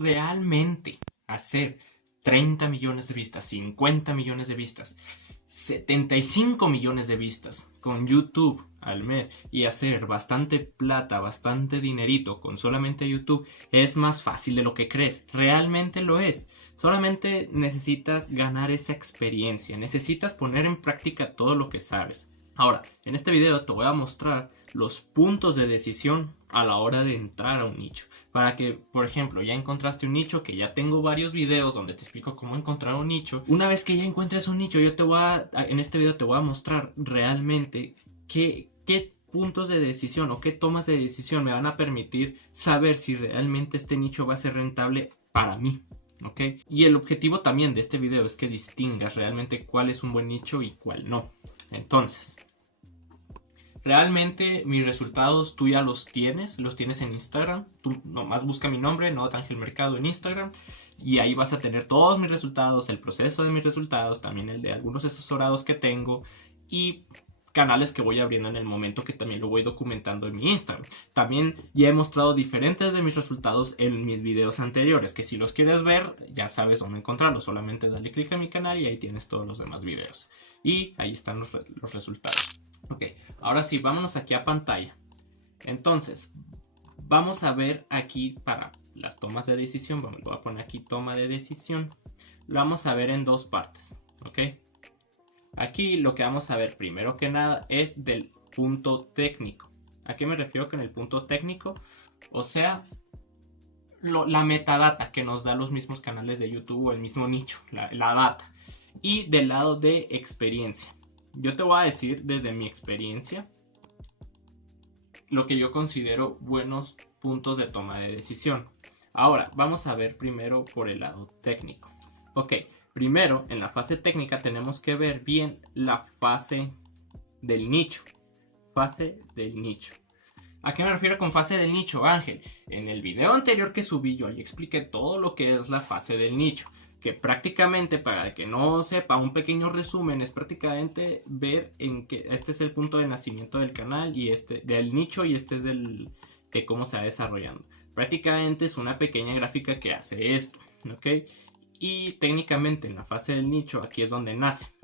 realmente hacer 30 millones de vistas, 50 millones de vistas, 75 millones de vistas con YouTube al mes y hacer bastante plata, bastante dinerito con solamente YouTube es más fácil de lo que crees. Realmente lo es. Solamente necesitas ganar esa experiencia, necesitas poner en práctica todo lo que sabes. Ahora, en este video te voy a mostrar los puntos de decisión a la hora de entrar a un nicho. Para que, por ejemplo, ya encontraste un nicho, que ya tengo varios videos donde te explico cómo encontrar un nicho. Una vez que ya encuentres un nicho, en este video te voy a mostrar realmente qué puntos de decisión o qué tomas de decisión me van a permitir saber si realmente este nicho va a ser rentable para mí. ¿Ok? Y el objetivo también de este video es que distingas realmente cuál es un buen nicho y cuál no. Entonces, realmente mis resultados tú ya los tienes en Instagram. Tú nomás busca mi nombre, Noah Ángel Mercado en Instagram, y ahí vas a tener todos mis resultados, el proceso de mis resultados, también el de algunos asesorados que tengo y canales que voy abriendo en el momento, que también lo voy documentando en mi Instagram. También ya he mostrado diferentes de mis resultados en mis videos anteriores, que si los quieres ver ya sabes dónde encontrarlos. Solamente dale clic a mi canal y ahí tienes todos los demás videos. Y ahí están los resultados. Ok, ahora sí, vámonos aquí a pantalla. Entonces, vamos a ver aquí para las tomas de decisión. Voy a poner aquí toma de decisión. Lo vamos a ver en dos partes. Ok. Aquí lo que vamos a ver primero que nada es del punto técnico. ¿A qué me refiero con el punto técnico? O sea, la metadata que nos da los mismos canales de YouTube o el mismo nicho, la data. Y del lado de experiencia. Yo te voy a decir desde mi experiencia lo que yo considero buenos puntos de toma de decisión. Ahora, vamos a ver primero por el lado técnico. Ok. Primero, en la fase técnica tenemos que ver bien la fase del nicho. Fase del nicho. ¿A qué me refiero con fase del nicho, Ángel? En el video anterior que subí yo ahí expliqué todo lo que es la fase del nicho. Que prácticamente, para el que no sepa, un pequeño resumen es prácticamente ver en que este es el punto de nacimiento del canal y este del nicho, y este es de cómo se va desarrollando. Prácticamente es una pequeña gráfica que hace esto, ¿ok? Y técnicamente en la fase del nicho aquí es donde nace,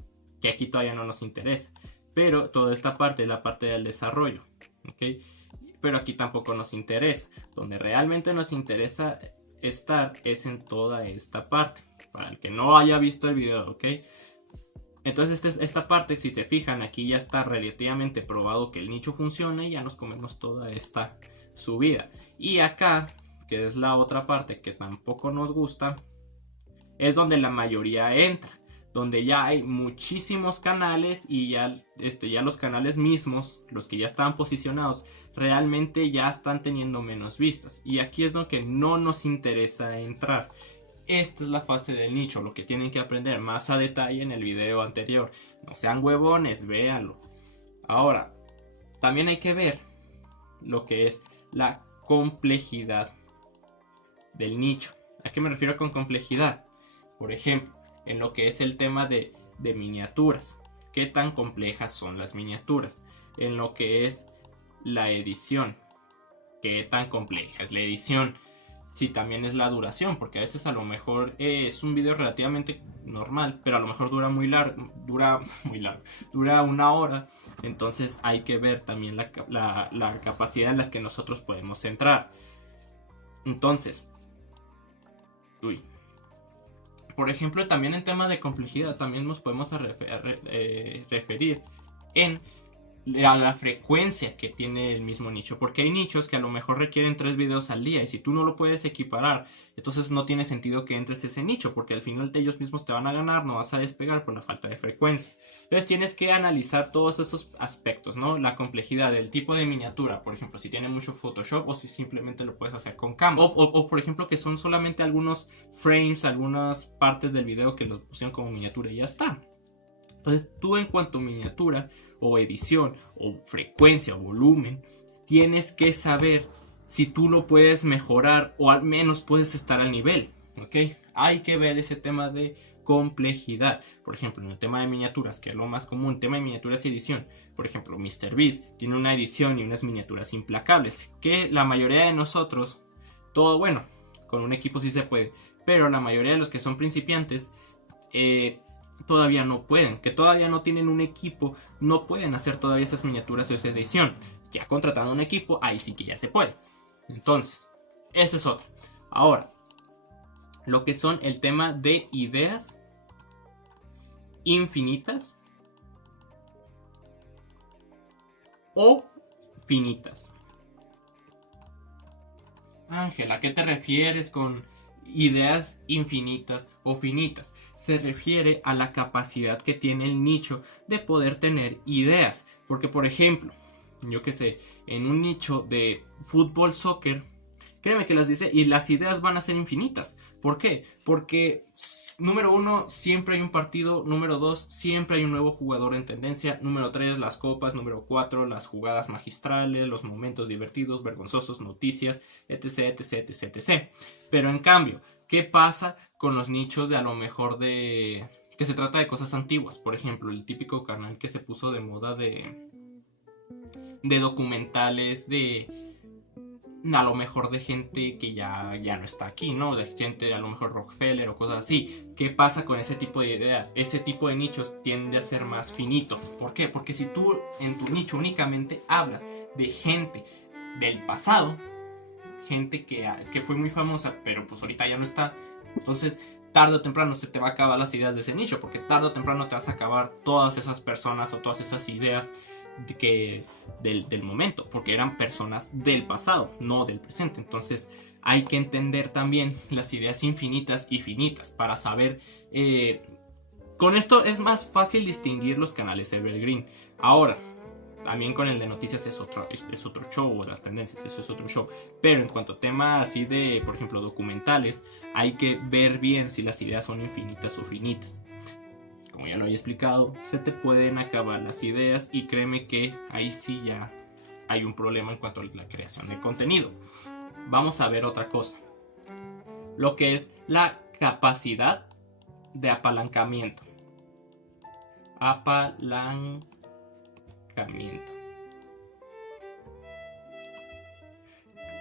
que aquí todavía no nos interesa, pero toda esta parte es la parte del desarrollo, ¿ok? Pero aquí tampoco nos interesa. Donde realmente nos interesa estar es en toda esta parte, para el que no haya visto el video, ¿ok? Entonces esta parte, si se fijan, aquí ya está relativamente probado que el nicho funciona y ya nos comemos toda esta subida. Y acá, que es la otra parte que tampoco nos gusta, es donde la mayoría entra, donde ya hay muchísimos canales y ya los canales mismos, los que ya estaban posicionados, realmente ya están teniendo menos vistas. Y aquí es lo que no nos interesa entrar. Esta es la fase del nicho, lo que tienen que aprender más a detalle en el video anterior. No sean huevones, véanlo. Ahora, también hay que ver lo que es la complejidad del nicho. ¿A qué me refiero con complejidad? Por ejemplo, en lo que es el tema de miniaturas. ¿Qué tan complejas son las miniaturas? En lo que es la edición. ¿Qué tan compleja es la edición? Sí, también es la duración, porque a veces a lo mejor es un video relativamente normal, pero a lo mejor dura muy largo, dura una hora. Entonces hay que ver también la capacidad en la que nosotros podemos entrar. Entonces, por ejemplo, también en tema de complejidad, también nos podemos referir en la frecuencia que tiene el mismo nicho, porque hay nichos que a lo mejor requieren 3 videos al día, y si tú no lo puedes equiparar, entonces no tiene sentido que entres ese nicho, porque al final de ellos mismos te van a ganar, no vas a despegar por la falta de frecuencia. Entonces tienes que analizar todos esos aspectos, ¿no? La complejidad del tipo de miniatura, por ejemplo, si tiene mucho Photoshop o si simplemente lo puedes hacer con Canva, o por ejemplo que son solamente algunos frames, algunas partes del video que los pusieron como miniatura y ya está. Entonces tú, en cuanto a miniatura o edición o frecuencia o volumen, tienes que saber si tú lo puedes mejorar o al menos puedes estar al nivel, ¿ok? Hay que ver ese tema de complejidad. Por ejemplo, en el tema de miniaturas, que es lo más común, tema de miniaturas y edición. Por ejemplo, MrBeast tiene una edición y unas miniaturas implacables, que la mayoría de nosotros, con un equipo sí se puede, pero la mayoría de los que son principiantes todavía no pueden, que todavía no tienen un equipo, no pueden hacer todavía esas miniaturas de esa edición. Ya contratando un equipo, ahí sí que ya se puede. Entonces, esa es otra. Ahora, lo que son el tema de ideas infinitas o finitas. Ángela, ¿a qué te refieres con ideas infinitas o finitas? Se refiere a la capacidad que tiene el nicho de poder tener ideas. Porque, por ejemplo, yo que sé, en un nicho de fútbol, soccer, créeme que las ideas van a ser infinitas. ¿Por qué? Porque, número 1, siempre hay un partido. Número 2, siempre hay un nuevo jugador en tendencia. Número 3, las copas. Número 4, las jugadas magistrales, los momentos divertidos, vergonzosos, noticias, etc, etc, etc, etc. Pero en cambio, ¿qué pasa con los nichos de a lo mejor de... que se trata de cosas antiguas? Por ejemplo, el típico canal que se puso de moda de documentales, a lo mejor de gente que ya no está aquí, ¿no? De gente a lo mejor Rockefeller o cosas así. ¿Qué pasa con ese tipo de ideas? Ese tipo de nichos tiende a ser más finito. ¿Por qué? Porque si tú en tu nicho únicamente hablas de gente del pasado, gente que fue muy famosa, pero pues ahorita ya no está, entonces tarde o temprano se te va a acabar las ideas de ese nicho, porque tarde o temprano te vas a acabar todas esas personas o todas esas ideas del momento, porque eran personas del pasado, no del presente. Entonces hay que entender también las ideas infinitas y finitas para saber. Con esto es más fácil distinguir los canales evergreen. Ahora, también con el de noticias es otro show, o las tendencias, eso es otro show. Pero en cuanto a temas así de, por ejemplo, documentales, hay que ver bien si las ideas son infinitas o finitas. Como ya lo había explicado, se te pueden acabar las ideas y créeme que ahí sí ya hay un problema en cuanto a la creación de contenido. Vamos a ver otra cosa. Lo que es la capacidad de apalancamiento.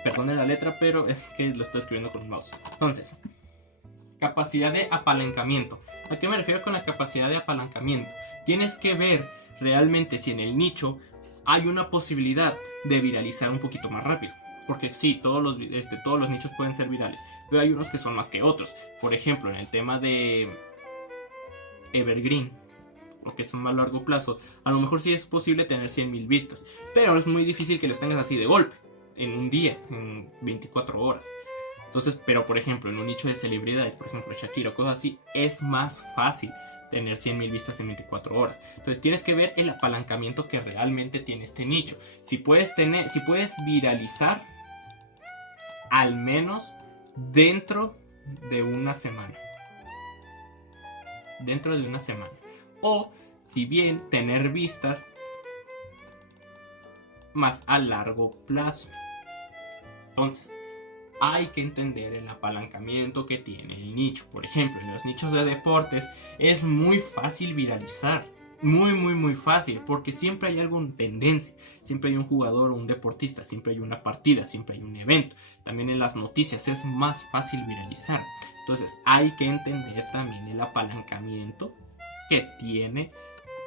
Perdone la letra, pero es que lo estoy escribiendo con un mouse. Entonces, capacidad de apalancamiento. ¿A qué me refiero con la capacidad de apalancamiento? Tienes que ver realmente si en el nicho hay una posibilidad de viralizar un poquito más rápido. Porque sí, todos los nichos pueden ser virales, pero hay unos que son más que otros. Por ejemplo, en el tema de evergreen, lo que es a más largo plazo, a lo mejor sí es posible tener 100,000 vistas, pero es muy difícil que los tengas así de golpe, en un día, en 24 horas. Entonces, pero por ejemplo, en un nicho de celebridades, por ejemplo Shakira o cosas así, es más fácil tener 100,000 vistas en 24 horas. Entonces tienes que ver el apalancamiento que realmente tiene este nicho. Si puedes viralizar al menos dentro de una semana. Dentro de una semana. O si bien tener vistas más a largo plazo. Entonces, hay que entender el apalancamiento que tiene el nicho. Por ejemplo, en los nichos de deportes es muy fácil viralizar. Muy fácil, porque siempre hay algo en tendencia, siempre hay un jugador o un deportista, siempre hay una partida, siempre hay un evento. También en las noticias es más fácil viralizar. Entonces hay que entender también el apalancamiento que tiene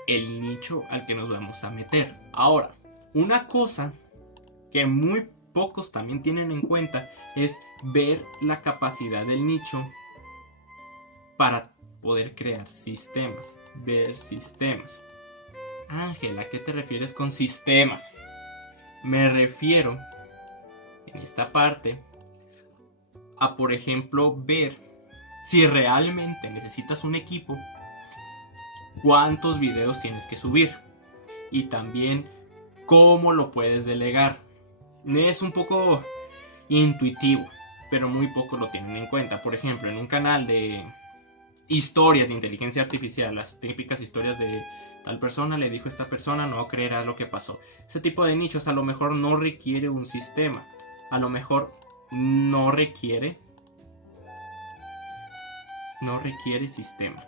el nicho al que nos vamos a meter. Ahora, una cosa que muy pocos también tienen en cuenta es ver la capacidad del nicho para poder crear sistemas. Ver sistemas. Ángela, ¿a qué te refieres con sistemas? Me refiero en esta parte a, por ejemplo, ver si realmente necesitas un equipo, cuántos videos tienes que subir y también cómo lo puedes delegar. Es un poco intuitivo, pero muy poco lo tienen en cuenta. Por ejemplo, en un canal de historias de inteligencia artificial, las típicas historias de tal persona le dijo a esta persona, no creerás lo que pasó. Ese tipo de nichos a lo mejor no requiere un sistema, a lo mejor no requiere sistema.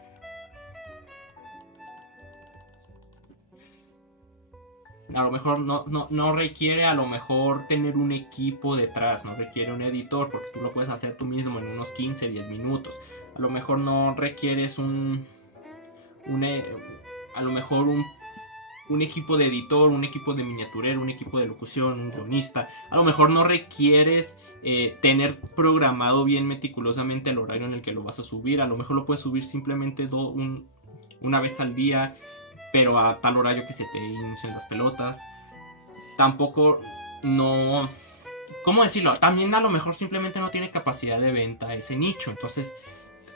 A lo mejor no requiere a lo mejor tener un equipo detrás, no requiere un editor, porque tú lo puedes hacer tú mismo en unos 15, 10 minutos. A lo mejor no requieres a lo mejor un equipo de editor, un equipo de miniaturero, un equipo de locución, un guionista. A lo mejor no requieres tener programado bien meticulosamente el horario en el que lo vas a subir. A lo mejor lo puedes subir simplemente una vez al día, pero a tal horario que se te hinchen las pelotas. Tampoco no... ¿Cómo decirlo? También a lo mejor simplemente no tiene capacidad de venta ese nicho. Entonces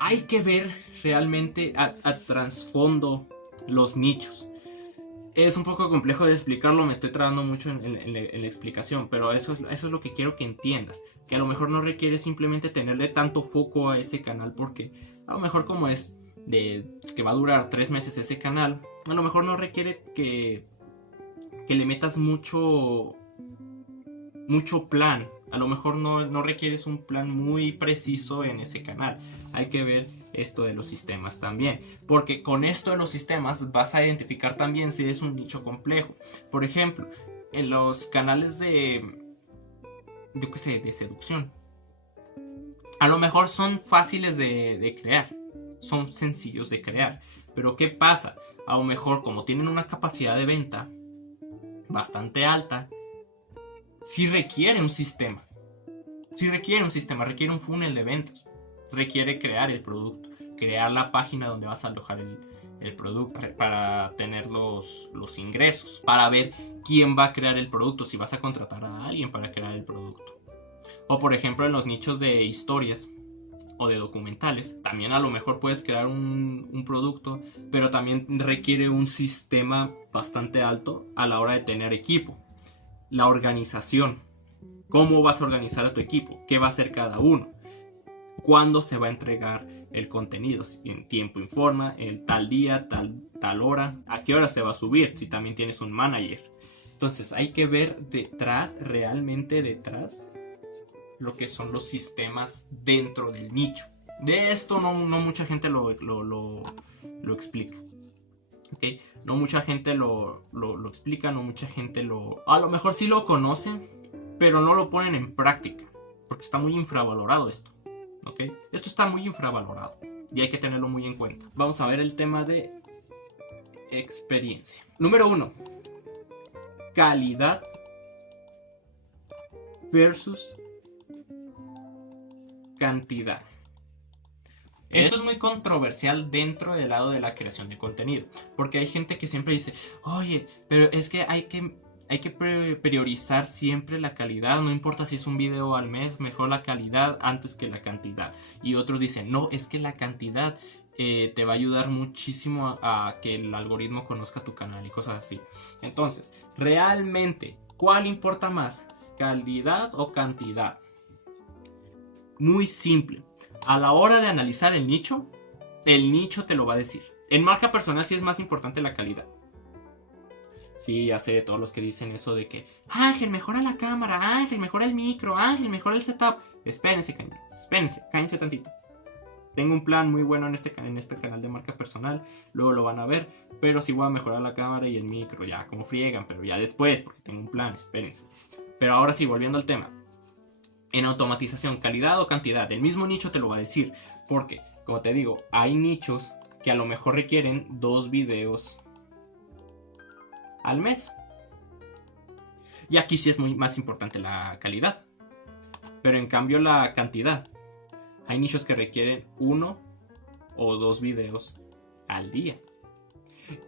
hay que ver realmente a trasfondo los nichos. Es un poco complejo de explicarlo, me estoy trabando mucho en la explicación, pero eso es lo que quiero que entiendas. Que a lo mejor no requiere simplemente tenerle tanto foco a ese canal, porque a lo mejor como es que va a durar 3 meses ese canal, a lo mejor no requiere que le metas mucho plan. A lo mejor no requieres un plan muy preciso en ese canal. Hay que ver esto de los sistemas también, porque con esto de los sistemas vas a identificar también si es un nicho complejo. Por ejemplo, en los canales de seducción, a lo mejor son fáciles de crear, son sencillos de crear, pero ¿qué pasa? A lo mejor como tienen una capacidad de venta bastante alta, sí requiere un sistema. Requiere un funnel de ventas. Requiere crear el producto, crear la página donde vas a alojar el producto para tener los ingresos, para ver quién va a crear el producto, si vas a contratar a alguien para crear el producto. O por ejemplo en los nichos de historias o de documentales, también a lo mejor puedes crear un producto, pero también requiere un sistema bastante alto a la hora de tener equipo. La organización. ¿Cómo vas a organizar a tu equipo? ¿Qué va a hacer cada uno? ¿Cuándo se va a entregar el contenido? En tiempo informa, en tal día, tal hora. ¿A qué hora se va a subir? Si también tienes un manager. Entonces hay que ver realmente detrás, lo que son los sistemas dentro del nicho. De esto no mucha gente lo explica. ¿Okay? No mucha gente lo explica, no mucha gente a lo mejor sí lo conocen, pero no lo ponen en práctica, porque está muy infravalorado esto. ¿Okay? Esto está muy infravalorado y hay que tenerlo muy en cuenta. Vamos a ver el tema de experiencia. Número 1. Calidad versus cantidad. Esto es muy controversial dentro del lado de la creación de contenido, porque hay gente que siempre dice, oye, pero es que hay que priorizar siempre la calidad, no importa si es un video al mes, mejor la calidad antes que la cantidad. Y otros dicen, no, es que la cantidad te va a ayudar muchísimo a que el algoritmo conozca tu canal y cosas así. Entonces, realmente, ¿cuál importa más? ¿Calidad o cantidad? Muy simple. A la hora de analizar el nicho te lo va a decir. En marca personal sí es más importante la calidad. Sí, ya sé, todos los que dicen eso de que Ángel, mejora la cámara, Ángel, mejora el micro, Ángel, mejora el setup. Espérense, cállense tantito. Tengo un plan muy bueno en este canal de marca personal, luego lo van a ver, pero sí voy a mejorar la cámara y el micro, ya como friegan, pero ya después, porque tengo un plan, espérense. Pero ahora sí, volviendo al tema. En automatización, calidad o cantidad, el mismo nicho te lo va a decir, porque, como te digo, hay nichos que a lo mejor requieren 2 videos al mes. Y aquí sí es más importante la calidad. Pero en cambio la cantidad. Hay nichos que requieren 1 o 2 videos al día.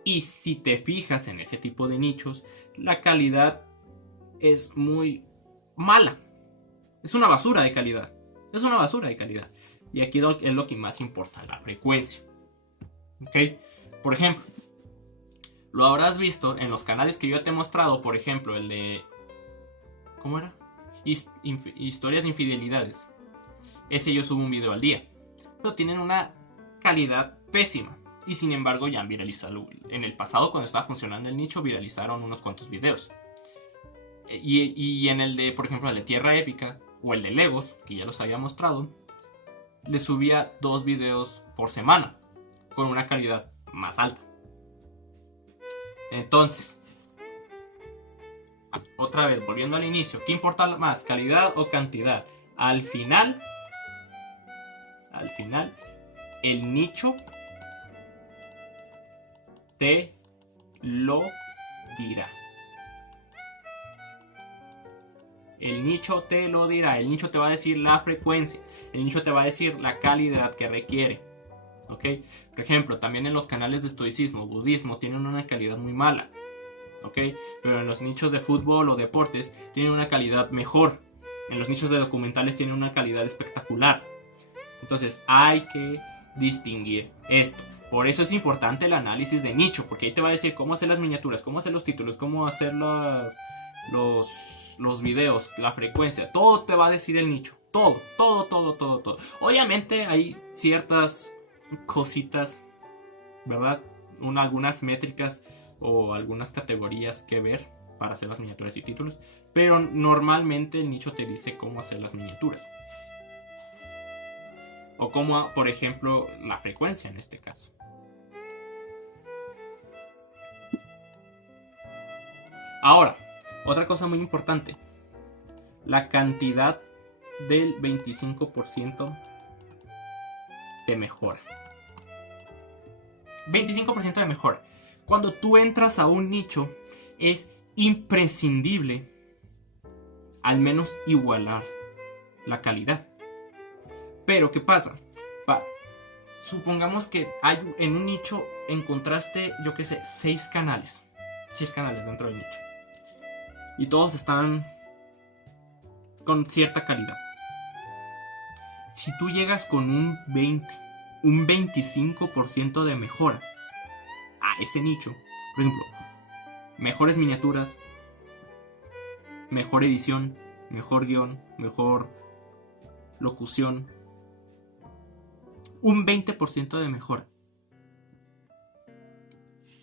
Y si te fijas en ese tipo de nichos, la calidad es muy mala. Es una basura de calidad. Y aquí es lo que más importa, la frecuencia. ¿Ok? Por ejemplo, lo habrás visto en los canales que yo te he mostrado, por ejemplo, el de... ¿Cómo era? Historias de infidelidades. Ese yo subo un video al día. Pero tienen una calidad pésima. Y sin embargo ya han viralizado. En el pasado, cuando estaba funcionando el nicho, viralizaron unos cuantos videos. Y en el de, por ejemplo, el de Tierra Épica o el de Legos, que ya los había mostrado, le subía 2 videos por semana, con una calidad más alta. Entonces, otra vez, volviendo al inicio, ¿qué importa más, calidad o cantidad? Al final, el nicho te lo dirá. El nicho te lo dirá. El nicho te va a decir la frecuencia. El nicho te va a decir la calidad que requiere. ¿Ok? Por ejemplo, también en los canales de estoicismo, budismo, tienen una calidad muy mala. ¿Ok? Pero en los nichos de fútbol o deportes tienen una calidad mejor. En los nichos de documentales tienen una calidad espectacular. Entonces hay que distinguir esto. Por eso es importante el análisis de nicho, porque ahí te va a decir cómo hacer las miniaturas, cómo hacer los títulos, cómo hacer los videos, la frecuencia. Todo te va a decir el nicho. Todo. Obviamente hay ciertas cositas, ¿verdad? Algunas métricas o algunas categorías que ver para hacer las miniaturas y títulos, pero normalmente el nicho te dice cómo hacer las miniaturas. O como, por ejemplo, la frecuencia en este caso. Ahora, otra cosa muy importante. La cantidad del 25% de mejora. 25% de mejora. Cuando tú entras a un nicho, es imprescindible al menos igualar la calidad. Pero, ¿qué pasa? Supongamos que en un nicho encontraste, yo qué sé, 6 canales. 6 canales dentro del nicho. Y todos están con cierta calidad. Si tú llegas con un 25% de mejora a ese nicho, por ejemplo, mejores miniaturas, mejor edición, mejor guión, mejor locución, un 20% de mejora,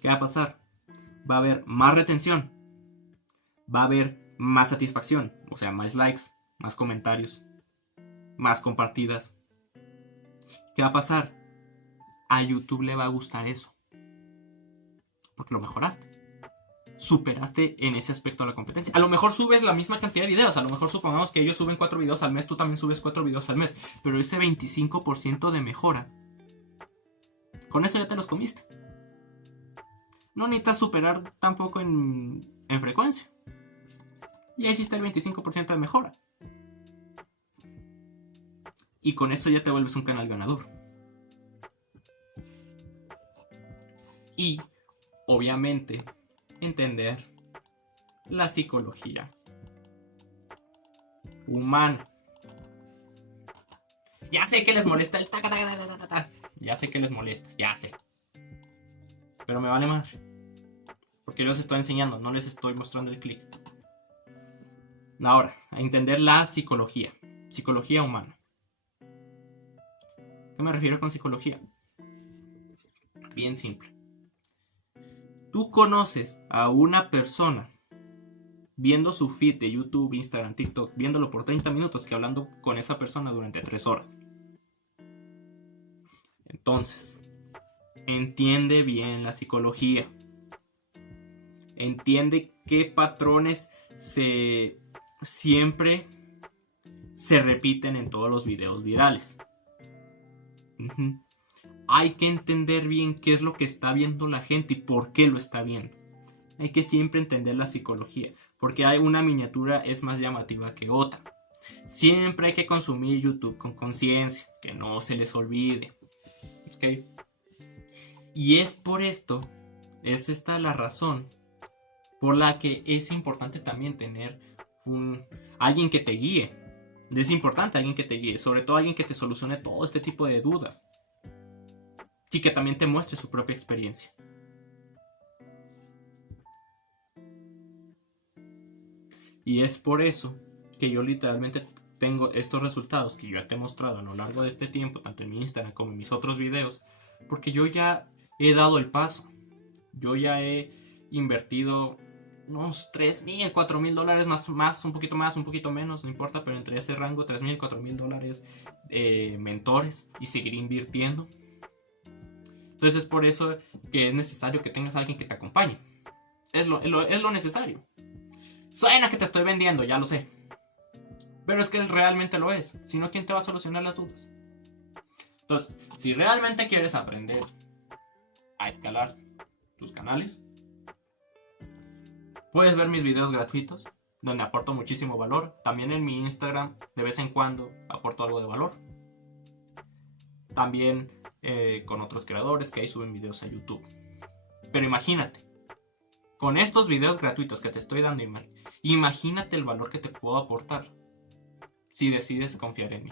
¿qué va a pasar? Va a haber más retención, va a haber más satisfacción, o sea, más likes, más comentarios, más compartidas. ¿Qué va a pasar? A YouTube le va a gustar eso, porque lo mejoraste, superaste en ese aspecto a la competencia. A lo mejor subes la misma cantidad de videos, a lo mejor supongamos que ellos suben 4 videos al mes, tú también subes 4 videos al mes, pero ese 25% de mejora, con eso ya te los comiste. No necesitas superar tampoco en frecuencia. Ya hiciste el 25% de mejora. Y con eso ya te vuelves un canal ganador. Y, obviamente, entender la psicología humana. Ya sé que les molesta el taca, taca, taca, taca, taca. Ya sé que les molesta, ya sé. Pero me vale madre. Porque yo les estoy enseñando, no les estoy mostrando el clic. Ahora, a entender la psicología. Psicología humana. ¿Qué me refiero con psicología? Bien simple. Tú conoces a una persona viendo su feed de YouTube, Instagram, TikTok, viéndolo por 30 minutos que hablando con esa persona durante 3 horas. Entonces, entiende bien la psicología. Entiende qué patrones siempre se repiten en todos los videos virales. Hay que entender bien qué es lo que está viendo la gente y por qué lo está viendo. Hay que siempre entender la psicología, porque una miniatura es más llamativa que otra. Siempre hay que consumir YouTube con conciencia, que no se les olvide. ¿Okay? Y es por esto, es esta la razón por la que es importante también tener alguien que te guíe. Es importante alguien que te guíe, sobre todo alguien que te solucione todo este tipo de dudas. Y que también te muestre su propia experiencia. Y es por eso que yo literalmente tengo estos resultados que yo ya te he mostrado a lo largo de este tiempo, tanto en mi Instagram como en mis otros videos, porque yo ya he dado el paso. Yo ya he invertido unos $3,000, $4,000 más, un poquito más, un poquito menos, no importa, pero entre ese rango, $3,000, $4,000 mentores, y seguir invirtiendo. Entonces es por eso que es necesario que tengas a alguien que te acompañe. Es lo necesario. Suena que te estoy vendiendo, ya lo sé. Pero es que realmente lo es. Si no, ¿quién te va a solucionar las dudas? Entonces, si realmente quieres aprender a escalar tus canales, puedes ver mis videos gratuitos, donde aporto muchísimo valor. También en mi Instagram, de vez en cuando, aporto algo de valor. También con otros creadores que ahí suben videos a YouTube. Pero imagínate, con estos videos gratuitos que te estoy dando, imagínate el valor que te puedo aportar si decides confiar en mí.